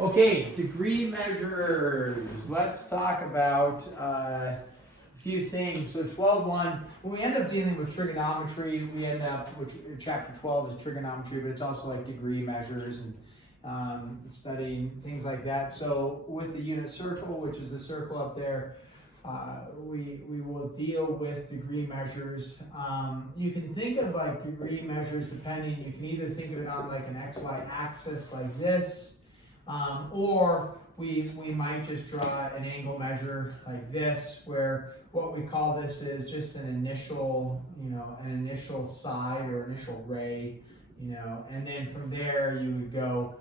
Okay, degree measures. Let's talk about a few things. So 12.1, when we end up dealing with trigonometry, we end up, which chapter 12 is trigonometry, but it's also like degree measures and studying things like that. So with the unit circle, which is the circle up there, we will deal with degree measures. You can think of like degree measures depending, you can either think of it on like an XY axis like this, or we might just draw an angle measure like this, where what we call this is just an initial, an initial side or initial ray, and then from there you would go,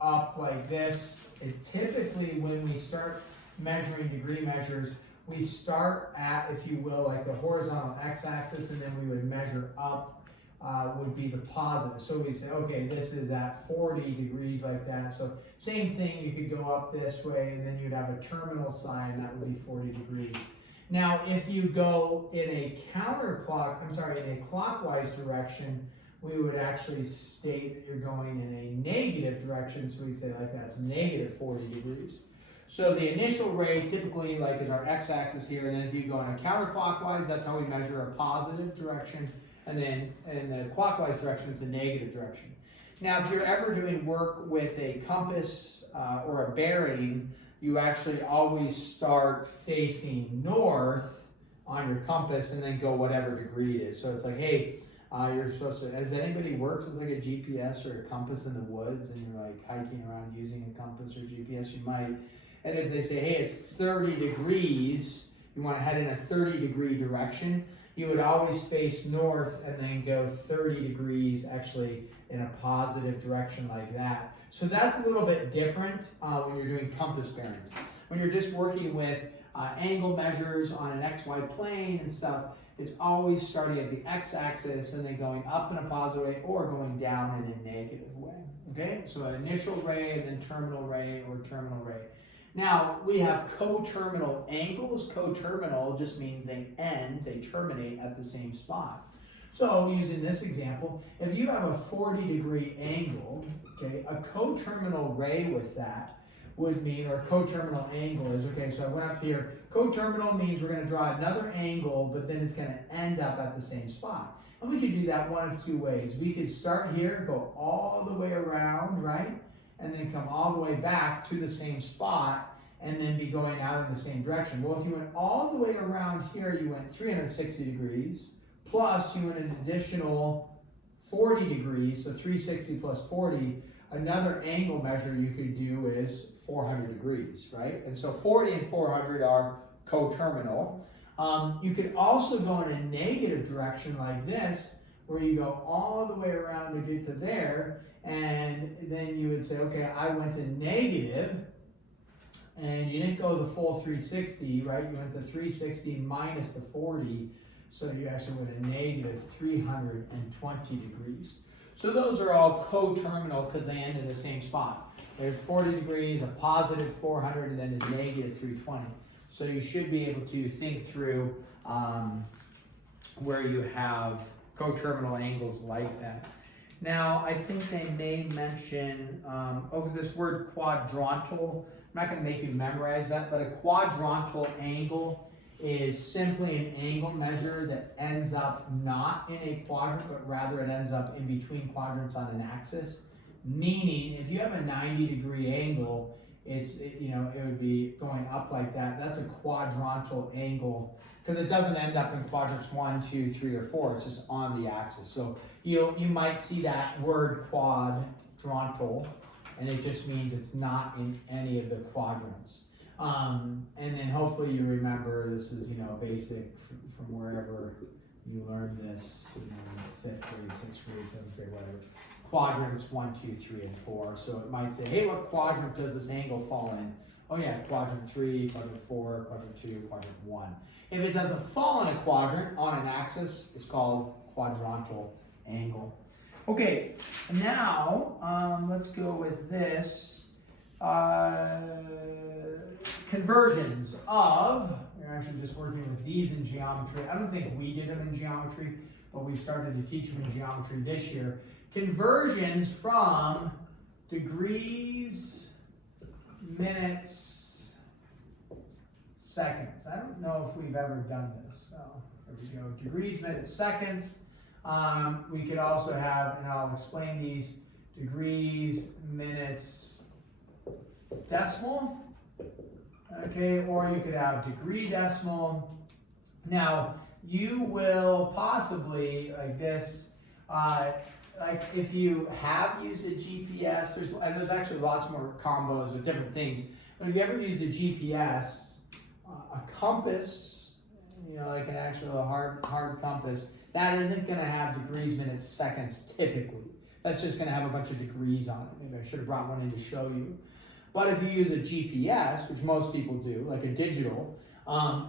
up like this. It typically, when we start measuring degree measures, we start at, if you will, like the horizontal x-axis, and then we would measure up would be the positive. So we'd say, okay, this is at 40 degrees like that. So same thing, you could go up this way, and then you'd have a terminal side, and that would be 40 degrees. Now, if you go in a in a clockwise direction, we would actually state that you're going in a negative direction. So we'd say like that's negative 40 degrees. So the initial ray typically is our x-axis here, and then if you go in a counterclockwise, that's how we measure a positive direction, and then in the clockwise direction, it's a negative direction. Now, if you're ever doing work with a compass or a bearing, you actually always start facing north on your compass and then go whatever degree it is. So it's like, hey, you're supposed to, has anybody worked with like a GPS or a compass in the woods, and you're like hiking around using a compass or GPS? You might. And if they say, hey, it's 30 degrees, you want to head in a 30-degree direction, you would always face north and then go 30 degrees actually in a positive direction like that. So that's a little bit different when you're doing compass bearings. When you're just working with angle measures on an XY plane and stuff, it's always starting at the x-axis and then going up in a positive way or going down in a negative way. Okay, so an initial ray and then terminal ray or terminal ray. Now, we have coterminal angles. Coterminal just means they terminate at the same spot. So, using this example, if you have a 40-degree angle, okay, a coterminal ray with that would mean, or coterminal angle is, okay, so I went up here. Coterminal means we're going to draw another angle, but then it's going to end up at the same spot. And we could do that one of two ways. We could start here, go all the way around, right? And then come all the way back to the same spot, and then be going out in the same direction. Well, if you went all the way around here, you went 360 degrees, plus you went an additional 40 degrees, so 360 plus 40. Another angle measure you could do is 400 degrees, right? And so 40 and 400 are coterminal. You could also go in a negative direction like this, where you go all the way around to get to there, and then you would say, okay, I went to negative, and you didn't go the full 360, right? You went to 360 minus the 40, so you actually went a negative 320 degrees. So those are all coterminal because they end in the same spot. There's 40 degrees, a positive 400, and then a negative 320. So you should be able to think through where you have coterminal angles like that. Now, I think they may mention, this word quadrantal. I'm not going to make you memorize that, but a quadrantal angle is simply an angle measure that ends up not in a quadrant, but rather it ends up in between quadrants on an axis. Meaning, if you have a 90-degree angle, it would be going up like that. That's a quadrantal angle, because it doesn't end up in quadrants 1, 2, 3, or 4. It's just on the axis. So you might see that word quadrantal, and it just means it's not in any of the quadrants. And then hopefully you remember this is basic from wherever you learned this, 5th grade, 6th grade, 7th grade, whatever. Quadrants 1, 2, 3, and 4. So it might say, hey, what quadrant does this angle fall in? Oh yeah, quadrant 3, quadrant 4, quadrant 2, quadrant 1. If it doesn't fall in a quadrant on an axis, it's called quadrantal angle. Okay, now let's go with this. Conversions of, we're actually just working with these in geometry. I don't think we did them in geometry, but we've started to teach them in geometry this year. Conversions from degrees minutes, seconds. I don't know if we've ever done this, so there we go. Degrees, minutes, seconds. We could also have, and I'll explain these, degrees, minutes, decimal. Okay, or you could have degree decimal. Now, you will possibly, like this, like if you have used a GPS, there's actually lots more combos with different things, but if you ever used a GPS, a compass, you know, like an actual hard compass, that isn't going to have degrees, minutes, seconds typically. That's just going to have a bunch of degrees on it. Maybe I should have brought one in to show you. But if you use a GPS, which most people do, like a digital,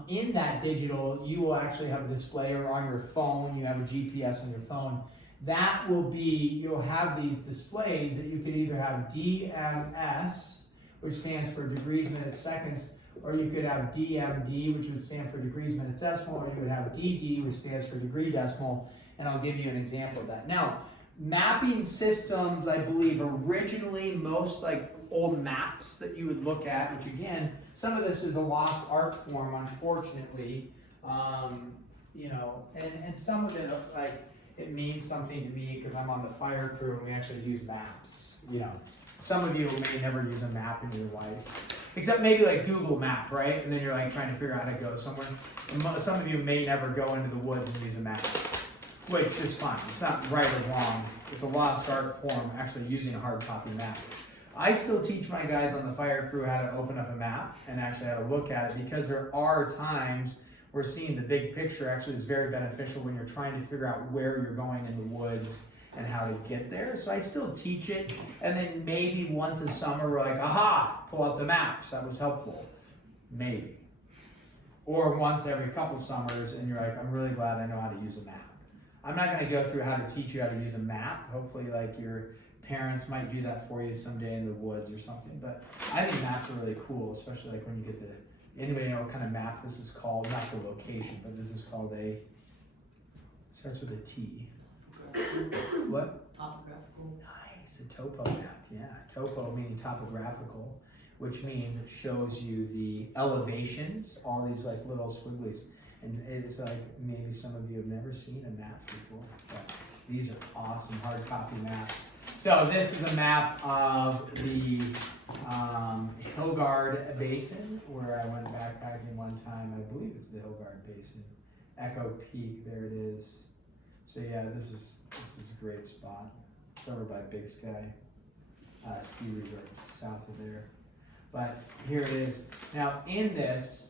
in that digital, you will actually have a display, or on your phone, you have a GPS on your phone. That will be, you'll have these displays that you could either have DMS, which stands for degrees, minutes, seconds, or you could have DMD, which would stand for degrees, minutes, decimal, or you would have DD, which stands for degree decimal, and I'll give you an example of that. Now, mapping systems, I believe, originally, most like old maps that you would look at, which again, some of this is a lost art form, unfortunately, you know, and some of it, like, it means something to me because I'm on the fire crew and we actually use maps, you know. Some of you may never use a map in your life, except maybe like Google Map, right? And then you're like trying to figure out how to go somewhere. And some of you may never go into the woods and use a map, which is fine. It's not right or wrong. It's a lost art form, actually using a hard copy map. I still teach my guys on the fire crew how to open up a map and actually how to look at it, because there are times where seeing the big picture actually is very beneficial when you're trying to figure out where you're going in the woods and how to get there. So I still teach it, and then maybe once a summer we're like, aha, pull out the maps, that was helpful. Maybe. Or once every couple summers and you're like, I'm really glad I know how to use a map. I'm not gonna go through how to teach you how to use a map. Hopefully like your parents might do that for you someday in the woods or something, but I think maps are really cool, especially like when you get to, anybody know what kind of map this is called? Not the location, but this is called starts with a T. What? Topographical. Nice, a topo map, yeah. Topo meaning topographical, which means it shows you the elevations, all these like little squigglies. And it's like, maybe some of you have never seen a map before, but these are awesome hard copy maps. So this is a map of the Hillgard Basin, where I went backpacking one time. I believe it's the Hillgard Basin. Echo Peak, there it is. So yeah, this is a great spot. It's over by Big Sky ski resort, south of there. But here it is. Now in this,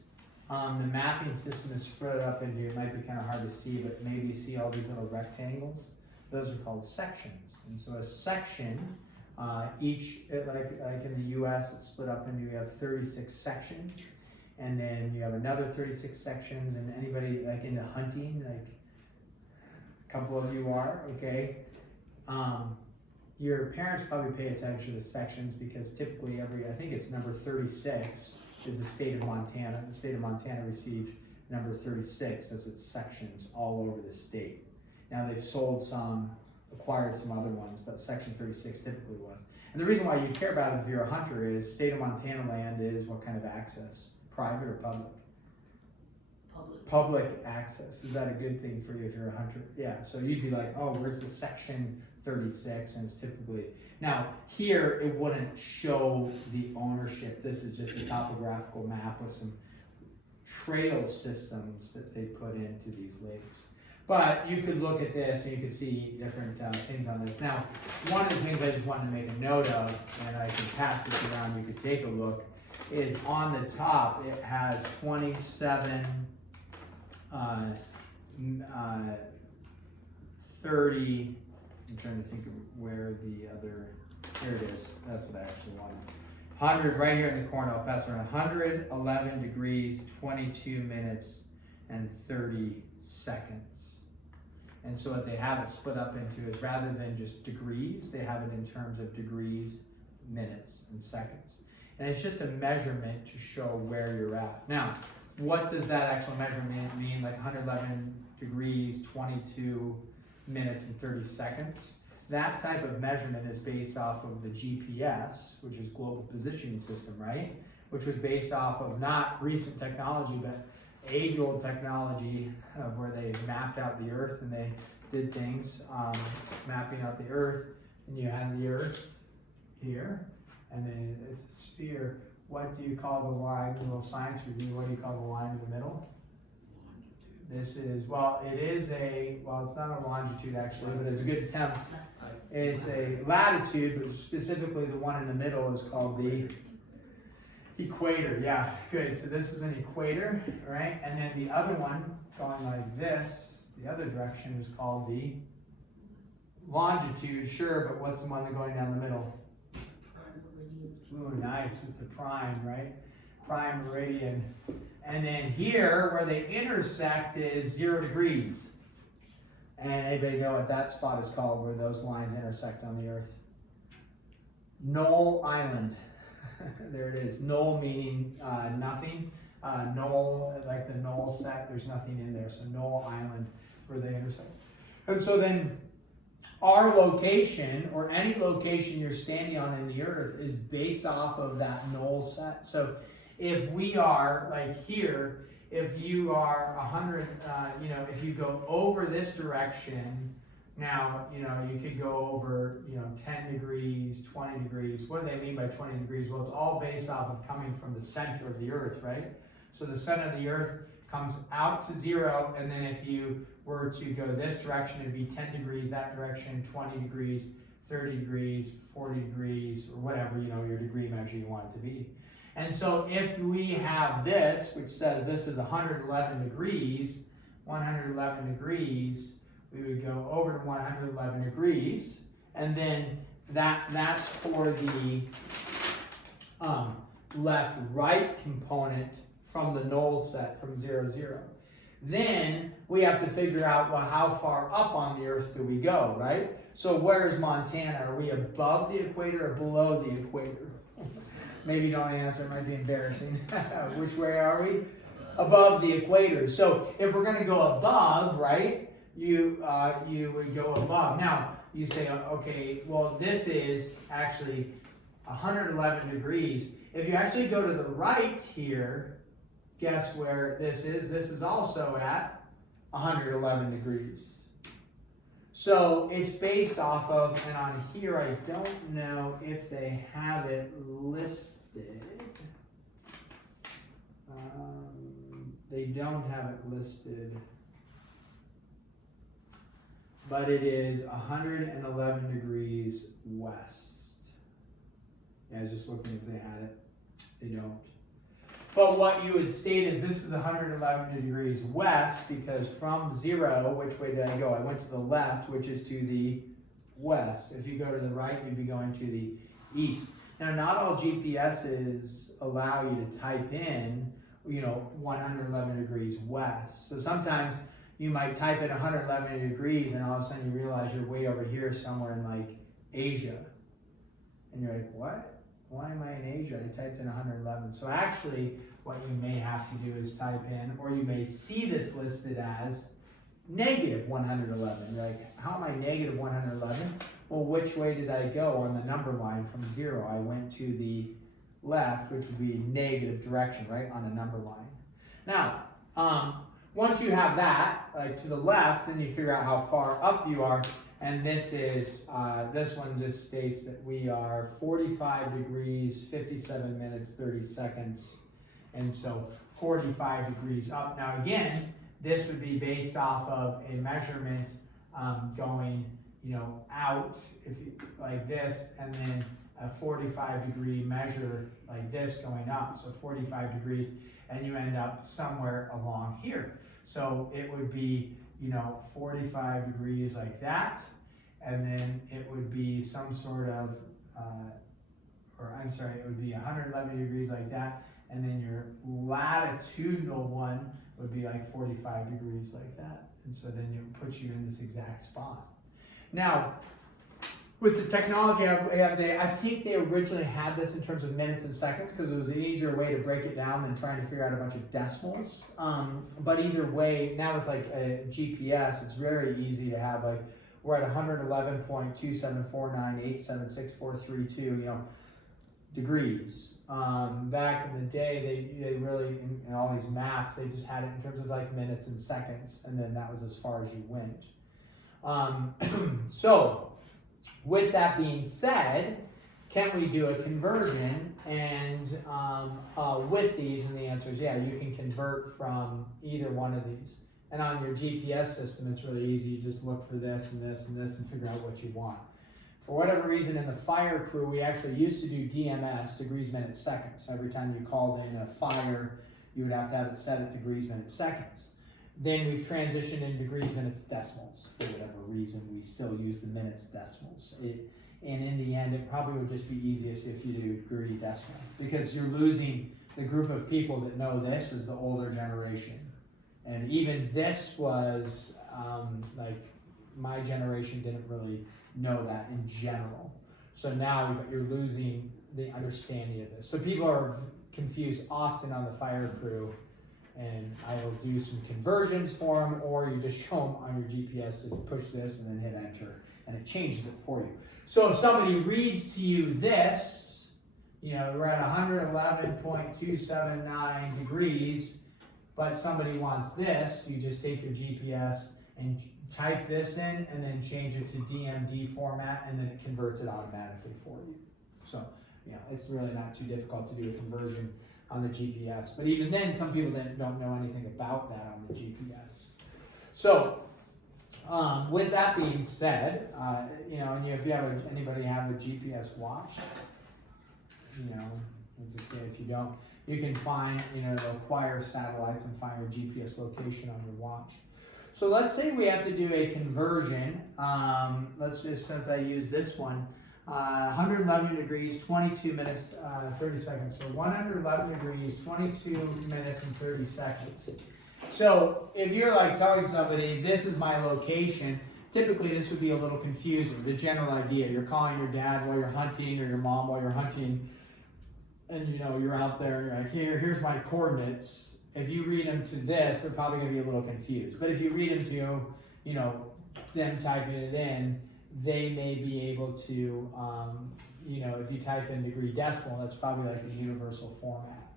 the mapping system is spread up into, it might be kind of hard to see, but maybe you see all these little rectangles. Those are called sections. And so a section, each, like in the US, it's split up into, you have 36 sections. And then you have another 36 sections, and anybody like into hunting, like a couple of you are, okay? Your parents probably pay attention to sections, because typically I think it's number 36 is the state of Montana. The state of Montana received number 36 as its sections all over the state. Now they've sold some, acquired some other ones, but section 36 typically was. And the reason why you care about it if you're a hunter is state of Montana land is what kind of access? Private or public? Public. Public access. Is that a good thing for you if you're a hunter? Yeah, so you'd be like, oh, where's the section 36? And it's typically, now here it wouldn't show the ownership. This is just a topographical map with some trail systems that they put into these lakes. But you could look at this and you could see different things on this. Now, one of the things I just wanted to make a note of, and I can pass this around, you could take a look, is on the top it has 27, 30, I'm trying to think of where the other, here it is, that's what I actually wanted. 100 right here in the corner, I'll pass around. 111 degrees, 22 minutes, and 30 seconds. And so what they have it split up into is, rather than just degrees, they have it in terms of degrees, minutes, and seconds. And it's just a measurement to show where you're at. Now, what does that actual measurement mean? Like 111 degrees, 22 minutes, and 30 seconds. that type of measurement is based off of the GPS, which is Global Positioning System, right? Which was based off of not recent technology, but age-old technology of where they mapped out the Earth and they did things, mapping out the Earth, and you have the Earth here, and then it's a sphere. What do you call the line, a little science review, what do you call the line in the middle? This is, well, it is well, it's not a longitude actually, but it's a good attempt. It's a latitude, but specifically the one in the middle is called the equator. Yeah, good. So this is an equator, right? And then the other one going like this, the other direction is called the longitude, sure, but what's the one that's going down the middle? Ooh, nice. It's the prime, right? Prime meridian. And then here, where they intersect is 0 degrees. And anybody know what that spot is called, where those lines intersect on the Earth? Knoll Island. There it is. Knoll meaning nothing. Knoll, like the knoll set, there's nothing in there. So Knoll Island, where they intersect. And so then our location, or any location you're standing on in the Earth, is based off of that knoll set. So if we are, like here, if you are 100, if you go over this direction, now, you could go over, 10 degrees, 20 degrees. What do they mean by 20 degrees? Well, it's all based off of coming from the center of the Earth, right? So the center of the Earth comes out to 0, and then if you were to go this direction, it'd be 10 degrees, that direction, 20 degrees, 30 degrees, 40 degrees, or whatever, your degree measure you want it to be. And so if we have this, which says this is 111 degrees, we would go over to 111 degrees, and then that's for the left-right component from the knoll set from 0, 0. Then we have to figure out, well, how far up on the Earth do we go, right? So where is Montana? Are we above the equator or below the equator? Maybe don't answer, it might be embarrassing. Which way are we? Above the equator. So if we're going to go above, right, you would go above. Now, you say, okay, well, this is actually 111 degrees. If you actually go to the right here, guess where this is? This is also at 111 degrees. So it's based off of, and on here, I don't know if they have it listed. They don't have it listed. But it is 111 degrees west. Yeah, I was just looking if they had it. They don't. But what you would state is this is 111 degrees west, because from 0, which way did I go? I went to the left, which is to the west. If you go to the right, you'd be going to the east. Now, not all GPSs allow you to type in, 111 degrees west. So sometimes you might type in 111 degrees, and all of a sudden you realize you're way over here somewhere in like Asia. And you're like, what? Why am I in Asia? I typed in 111. So actually, what you may have to do is type in, or you may see this listed as negative 111. You're like, how am I negative 111? Well, which way did I go on the number line from 0? I went to the left, which would be negative direction, right, on the number line. Now, once you have that, like to the left, then you figure out how far up you are. And this one just states that we are 45 degrees, 57 minutes, 30 seconds. And so 45 degrees up. Now again, this would be based off of a measurement going, out like this, and then a 45 degree measure like this going up. So 45 degrees, and you end up somewhere along here. So it would be, 45 degrees like that. And then it would be some sort of, it would be 111 degrees like that. And then your latitudinal one would be like 45 degrees like that. And so then it puts you in this exact spot. Now, with the technology I think they originally had this in terms of minutes and seconds because it was an easier way to break it down than trying to figure out a bunch of decimals. But either way, now with like a GPS, it's very easy to have like we're at 111.274987643 degrees. Back in the day, they really, in all these maps, they just had it in terms of like minutes and seconds, and then that was as far as you went. So, with that being said, can we do a conversion? And with these, and the answer is yeah, you can convert from either one of these. And on your GPS system, it's really easy. You just look for this and this and this and figure out what you want. For whatever reason, in the fire crew, we actually used to do DMS, degrees, minutes, seconds. Every time you called in a fire, you would have to have it set at degrees, minutes, seconds. Then we've transitioned in degrees, minutes, decimals. For whatever reason, we still use the minutes, decimals. And in the end, it probably would just be easiest if you do degree decimal, because you're losing the group of people that know this is the older generation. And even this was, like, my generation didn't really know that in general. So now you're losing the understanding of this. So people are confused often on the fire crew, and I will do some conversions for them, or you just show them on your GPS, just push this and then hit enter, and it changes it for you. So if somebody reads to you this, we're at 111.279 degrees, but somebody wants this, you just take your GPS and type this in and then change it to DMD format, and then it converts it automatically for you. So, it's really not too difficult to do a conversion on the GPS. But even then, some people don't know anything about that on the GPS. So, with that being said, and if you have anybody have a GPS watch, it's okay if you don't. You can find, it'll acquire satellites and find your GPS location on your watch. So let's say we have to do a conversion. Let's just, since I use this one, 111 degrees, 22 minutes, 30 seconds. So 111 degrees, 22 minutes and 30 seconds. So if you're like telling somebody, this is my location, typically this would be a little confusing. The general idea, you're calling your dad while you're hunting, or your mom while you're hunting, and you're out there and you're like, here's my coordinates. If you read them to this, they're probably going to be a little confused. But if you read them to, them typing it in, they may be able to, if you type in degree decimal, that's probably like the universal format.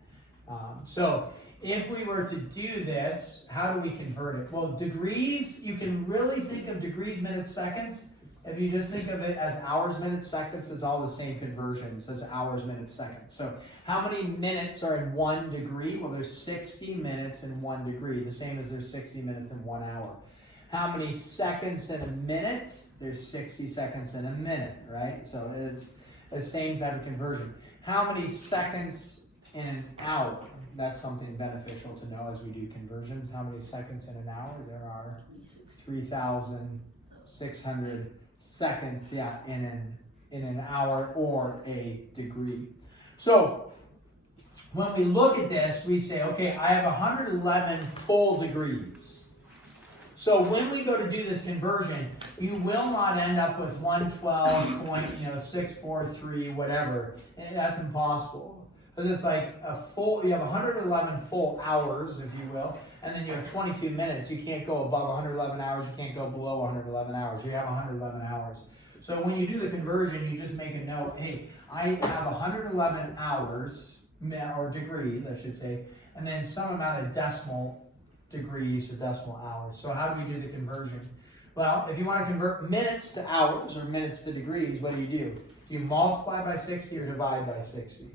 So if we were to do this, how do we convert it? Well, degrees, you can really think of degrees, minutes, seconds. If you just think of it as hours, minutes, seconds, it's all the same conversions as hours, minutes, seconds. So how many minutes are in 1 degree? Well, there's 60 minutes in 1 degree, the same as there's 60 minutes in 1 hour. How many seconds in a minute? There's 60 seconds in a minute, right? So it's the same type of conversion. How many seconds in an hour? That's something beneficial to know as we do conversions. How many seconds in an hour? There are 3,600 seconds, in an hour or a degree. So when we look at this, we say, okay, I have 111 full degrees. So when we go to do this conversion, you will not end up with 112.643 whatever. And that's impossible. Because it's like you have 111 full hours, if you will, and then you have 22 minutes. You can't go above 111 hours. You can't go below 111 hours. You have 111 hours. So when you do the conversion, you just make a note, hey, I have 111 hours, or degrees, I should say, and then some amount of decimal degrees or decimal hours. So how do we do the conversion? Well, if you want to convert minutes to hours or minutes to degrees, what do? Do you multiply by 60 or divide by 60?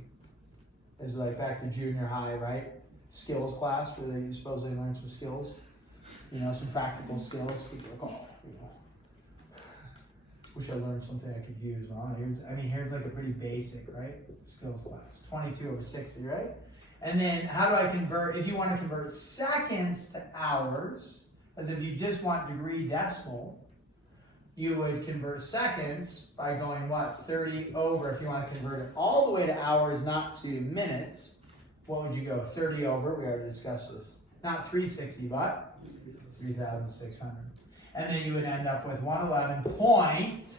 It's like back to junior high, right? Skills class where you supposedly learn some skills, some practical skills. People are like, wish I learned something I could use. Well, here's like a pretty basic, right? Skills class. 22 over 60, right? And then how do I convert? If you want to convert seconds to hours, as if you just want degree decimal, you would convert seconds by going 30 over. If you want to convert it all the way to hours, not to minutes, what would you go? 30 over, we already discussed this. Not 360, but 3,600. And then you would end up with 111 point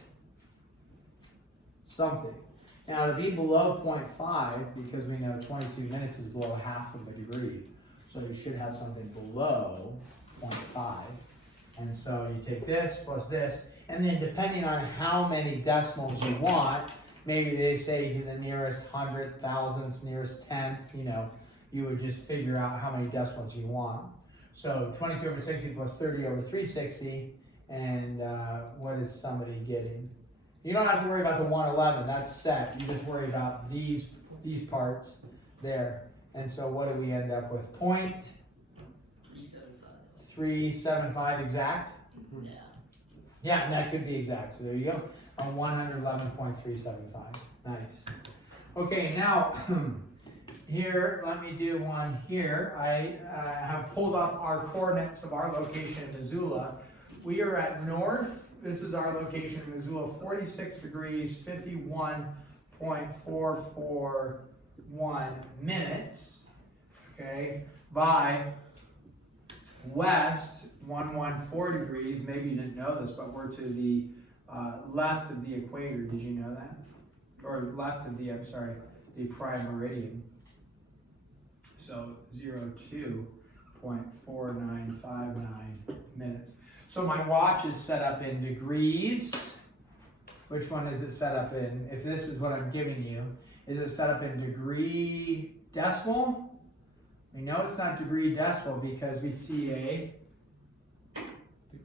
something. Now to be below 0.5, because we know 22 minutes is below half of a degree, so you should have something below 0.5. And so you take this plus this. And then depending on how many decimals you want, maybe they say to the nearest hundredth, thousandths, nearest tenth, you know, you would just figure out how many decimals you want. So 22 over 60 plus 30 over 360, and what is somebody getting? You don't have to worry about the 111, that's set. You just worry about these parts there. And so what do we end up with? 375 exact? Yeah. Yeah, and that could be exact. So there you go. On 111.375. Nice. Okay, now here, let me do one here. I have pulled up our coordinates of our location in Missoula. We are at north. This is our location in Missoula, 46 degrees, 51.441 minutes. Okay, by west, 114 degrees. Maybe you didn't know this, but we're to the left of the equator. Did you know that? Or left of the, I'm sorry, the prime meridian. So 02.4959 minutes. So my watch is set up in degrees. Which one is it set up in? If this is what I'm giving you, is it set up in degree decimal? We know it's not degree decimal because we see a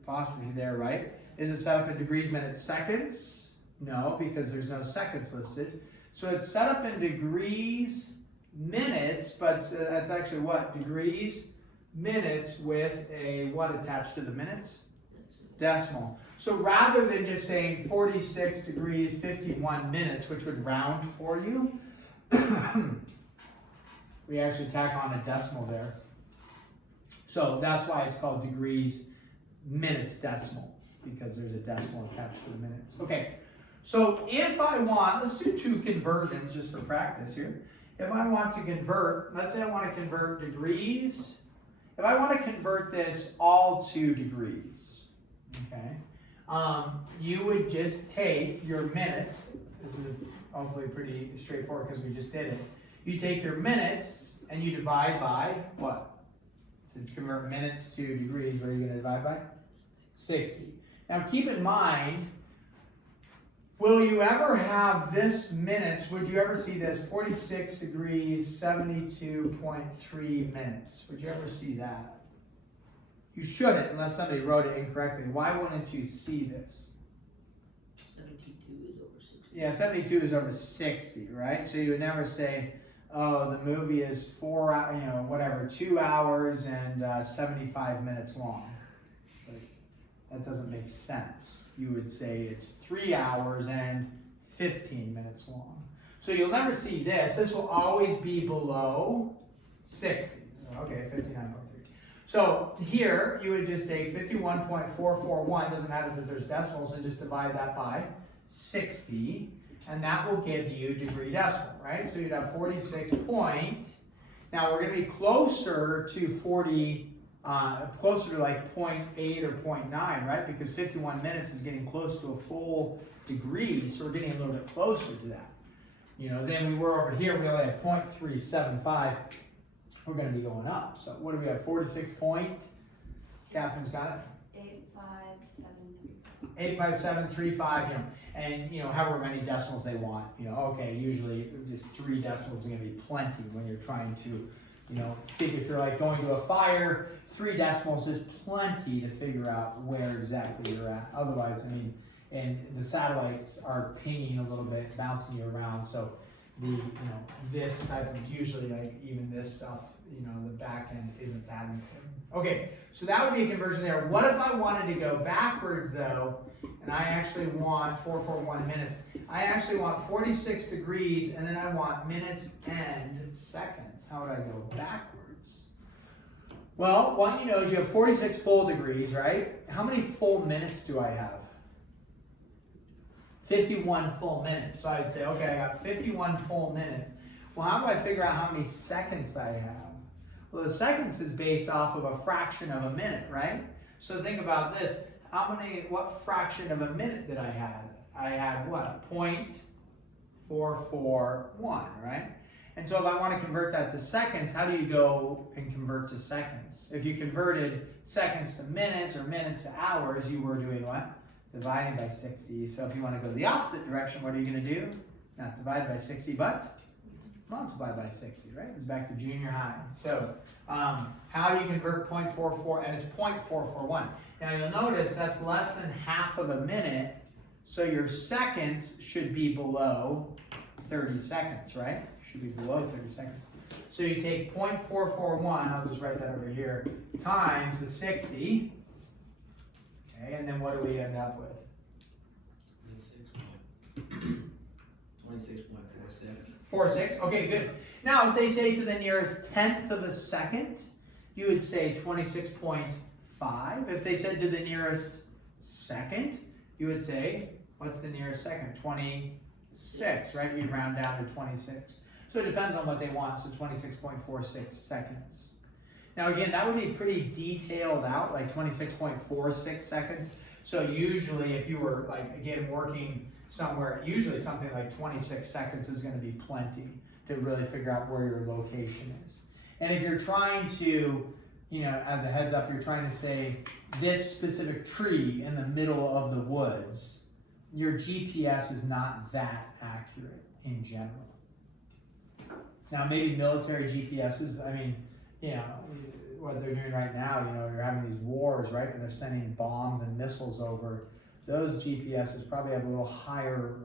apostrophe there, right? Is it set up in degrees, minutes, seconds? No, because there's no seconds listed. So it's set up in degrees, minutes, but that's actually what? Degrees, minutes with a what attached to the minutes? Decimal. So rather than just saying 46 degrees, 51 minutes, which would round for you, we actually tack on a decimal there. So that's why it's called degrees, minutes, decimal, because there's a decimal attached to the minutes. Okay, so if I want, let's do two conversions just for practice here. If I want to convert, let's say I want to convert degrees. If I want to convert this all to degrees, okay, you would just take your minutes. This is hopefully pretty straightforward because we just did it. You take your minutes and you divide by what? To convert minutes to degrees, what are you going to divide by? 60. Now keep in mind, will you ever have this minutes, would you ever see this 46 degrees, 72.3 minutes? Would you ever see that? You shouldn't unless somebody wrote it incorrectly. Why wouldn't you see this? 72 is over 60. Yeah, 72 is over 60, right? So you would never say, oh, the movie is 2 hours and 75 minutes long. Like, that doesn't make sense. You would say it's 3 hours and 15 minutes long. So you'll never see this. This will always be below 60. Okay, 59.3. So here, you would just take 51.441, doesn't matter that there's decimals, and just divide that by 60, and that will give you degree decimal, right? So you'd have 46 point. Now we're going to be closer to 40, closer to like 0.8 or 0.9, right? Because 51 minutes is getting close to a full degree, so we're getting a little bit closer to that. You know, then we were over here, we only had 0.375. We're going to be going up. So what do we have? 46 point. Catherine's got it. 85735. 85735. You know, and however many decimals they want. Okay, usually just 3 decimals is going to be plenty when you're trying to, figure. If you're like going to a fire, 3 decimals is plenty to figure out where exactly you're at. Otherwise, and the satellites are pinging a little bit, bouncing you around. So this type of usually like even this stuff. The back end isn't that important. Okay, so that would be a conversion there. What if I wanted to go backwards though, and I actually want 441 minutes? I actually want 46 degrees, and then I want minutes and seconds. How would I go backwards? Well, what you know is you have 46 full degrees, right? How many full minutes do I have? 51 full minutes. So I'd say, okay, I got 51 full minutes. Well, how do I figure out how many seconds I have? Well, the seconds is based off of a fraction of a minute, right? So think about this. What fraction of a minute did I have? I had what? 0.441, right? And so if I want to convert that to seconds, how do you go and convert to seconds? If you converted seconds to minutes or minutes to hours, you were doing what? dividing by 60. So if you want to go the opposite direction, what are you going to do? Not divide by 60, but multiply by 60, right? It's back to junior high. So how do you convert 0.44? And it's 0.441. Now you'll notice that's less than half of a minute. So your seconds should be below 30 seconds, right? Should be below 30 seconds. So you take 0.441, I'll just write that over here, times the 60. Okay, and then what do we end up with? 26.46. 46, okay, good. Now, if they say to the nearest tenth of a second, you would say 26.5. If they said to the nearest second, you would say, what's the nearest second? 26, right? You'd round down to 26. So it depends on what they want, so 26.46 seconds. Now again, that would be pretty detailed out, like 26.46 seconds. So usually if you were, like, again, working somewhere, usually something like 26 seconds is going to be plenty to really figure out where your location is. And if you're trying to, you know, as a heads up, you're trying to say this specific tree in the middle of the woods, your GPS is not that accurate in general. Now maybe military GPSs, I mean, you know, what they're doing right now, you know, you're having these wars, right? And they're sending bombs and missiles over. Those GPSs probably have a little higher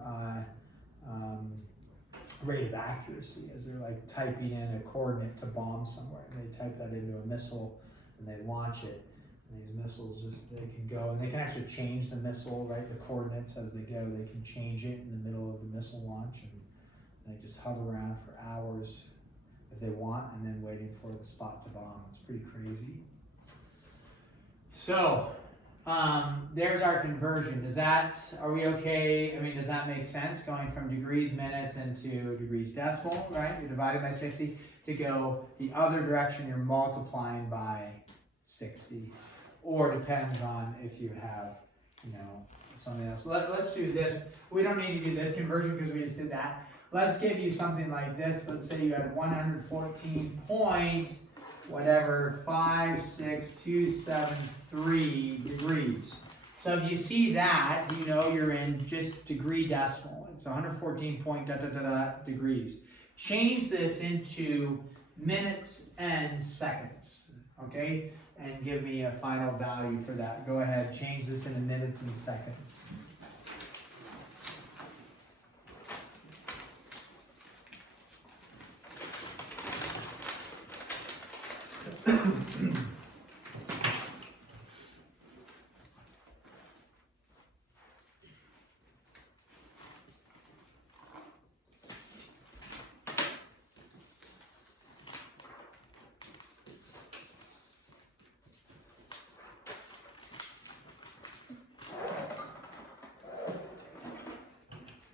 rate of accuracy as they're like typing in a coordinate to bomb somewhere. And they type that into a missile and they launch it. And these missiles just, they can go, and they can actually change the missile, right? The coordinates as they go, they can change it in the middle of the missile launch. And they just hover around for hours if they want, and then waiting for the spot to bomb. It's pretty crazy. So, there's our conversion. Are we okay? I mean, does that make sense? Going from degrees minutes into degrees decimal, right? You're divided by 60. To go the other direction, you're multiplying by 60. Or depends on if you have, you know, something else. Let's do this. We don't need to do this conversion because we just did that. Let's give you something like this. Let's say you had 114 point, whatever, 56273 degrees. So if you see that, you know you're in just degree decimal. It's 114 point degrees. Change this into minutes and seconds, okay? And give me a final value for that. Go ahead, change this into minutes and seconds.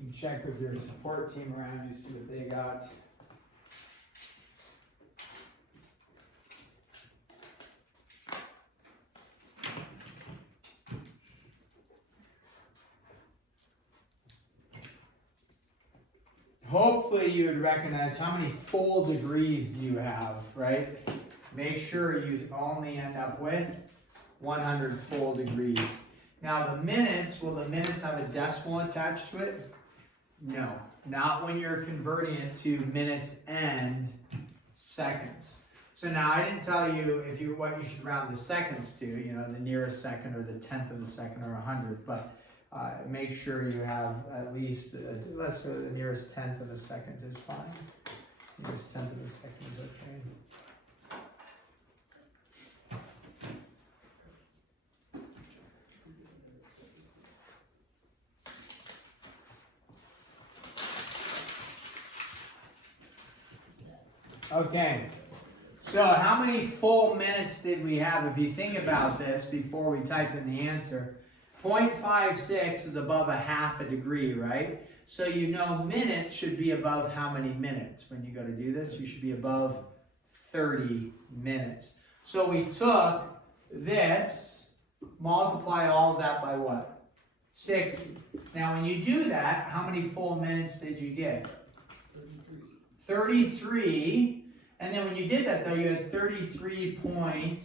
You check with your support team around you, see what they got. Hopefully you would recognize how many full degrees do you have, right? Make sure you only end up with 100 full degrees. Now the minutes, will the minutes have a decimal attached to it? No, not when you're converting it to minutes and seconds. So now I didn't tell you what you should round the seconds to, you know, the nearest second or the tenth of a second or 100th, but make sure you have at least, let's say the nearest tenth of a second is fine. Nearest tenth of a second is okay. Okay, so how many full minutes did we have? If you think about this before we type in the answer, 0.56 is above a half a degree, right? So you know minutes should be above how many minutes? When you go to do this, you should be above 30 minutes. So we took this, multiply all of that by what? 60. Now when you do that, how many full minutes did you get? 33. And then when you did that though, you had 33.7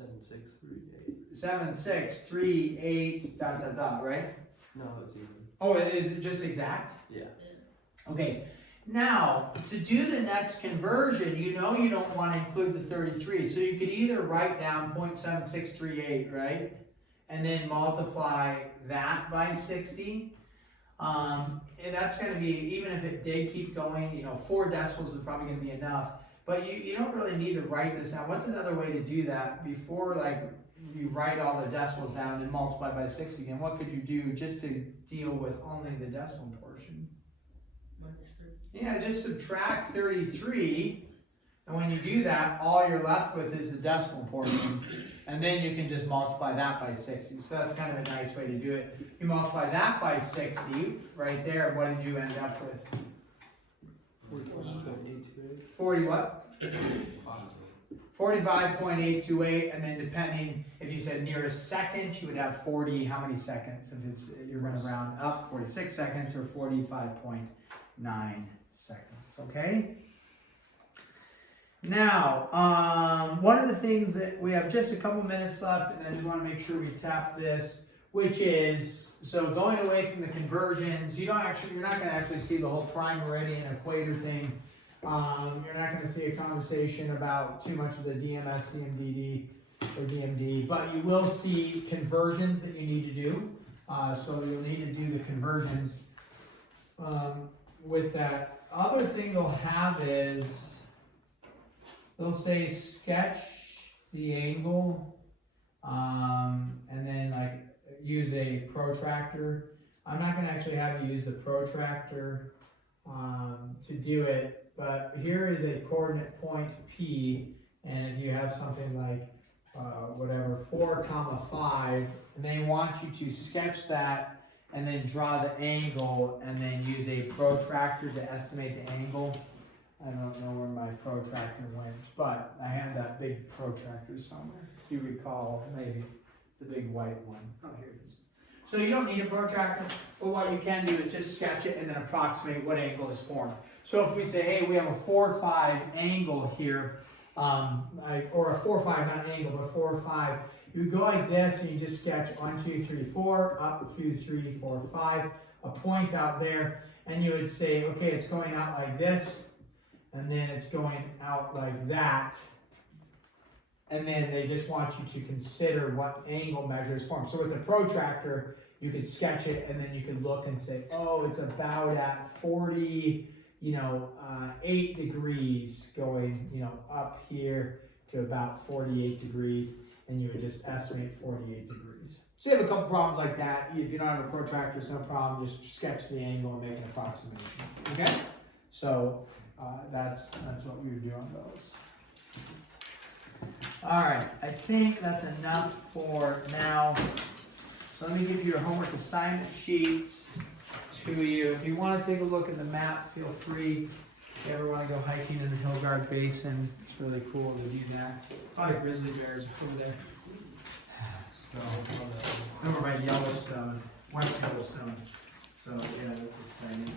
7638. 7638 dot dot dot, right? No, it's even. Oh, is it just exact? Yeah. Okay, now, to do the next conversion, you know you don't want to include the 33, so you could either write down 0.7638, right? And then multiply that by 60. And that's going to be, even if it did keep going, you know, 4 decimals is probably going to be enough. But you don't really need to write this down. What's another way to do that before, like, you write all the decimals down and then multiply by 60 again? What could you do just to deal with only the decimal portion? Minus 30. Yeah, just subtract 33, and when you do that, all you're left with is the decimal portion, and then you can just multiply that by 60. So that's kind of a nice way to do it. You multiply that by 60, right there, and what did you end up with? 45.828. 40 what? 45.828, and then depending, if you said nearest second, you would have 40, how many seconds? If it's, you're gonna round up, 46 seconds or 45.9 seconds, okay? Now, one of the things that we have just a couple minutes left, and I just wanna make sure we tap this, which is, so going away from the conversions, you're not gonna actually see the whole prime meridian equator thing. You're not going to see a conversation about too much of the DMS, DMDD, or DMD, but you will see conversions that you need to do. So you'll need to do the conversions. With that, other thing they'll have is, they'll say sketch the angle, and then like use a protractor. I'm not going to actually have you use the protractor to do it. But here is a coordinate point P, and if you have something like, 4, 5, and they want you to sketch that, and then draw the angle, and then use a protractor to estimate the angle. I don't know where my protractor went, but I had that big protractor somewhere. If you recall, maybe the big white one. Oh, here it is. So you don't need a protractor, but what you can do is just sketch it and then approximate what angle is formed. So if we say, hey, we have a 4-5 angle here, or a 4-5, not angle, but 4-5, you go like this and you just sketch 1, 2, 3, 4, up 2, 3, 4, 5, a point out there, and you would say, okay, it's going out like this, and then it's going out like that, and then they just want you to consider what angle measure is formed. So with a protractor, you could sketch it, and then you could look and say, oh, it's about at 40, 8 degrees going, up here to about 48 degrees, and you would just estimate 48 degrees. So you have a couple problems like that. If you don't have a protractor, it's no problem. Just sketch the angle and make an approximation. Okay? So that's what we would do on those. All right, I think that's enough for now. So let me give you your homework assignment sheets to you. If you want to take a look at the map, feel free. If you ever want to go hiking in the Hillgard Basin, it's really cool to do that. A lot of grizzly bears over there. So, over by Yellowstone, West Yellowstone. So yeah, that's exciting.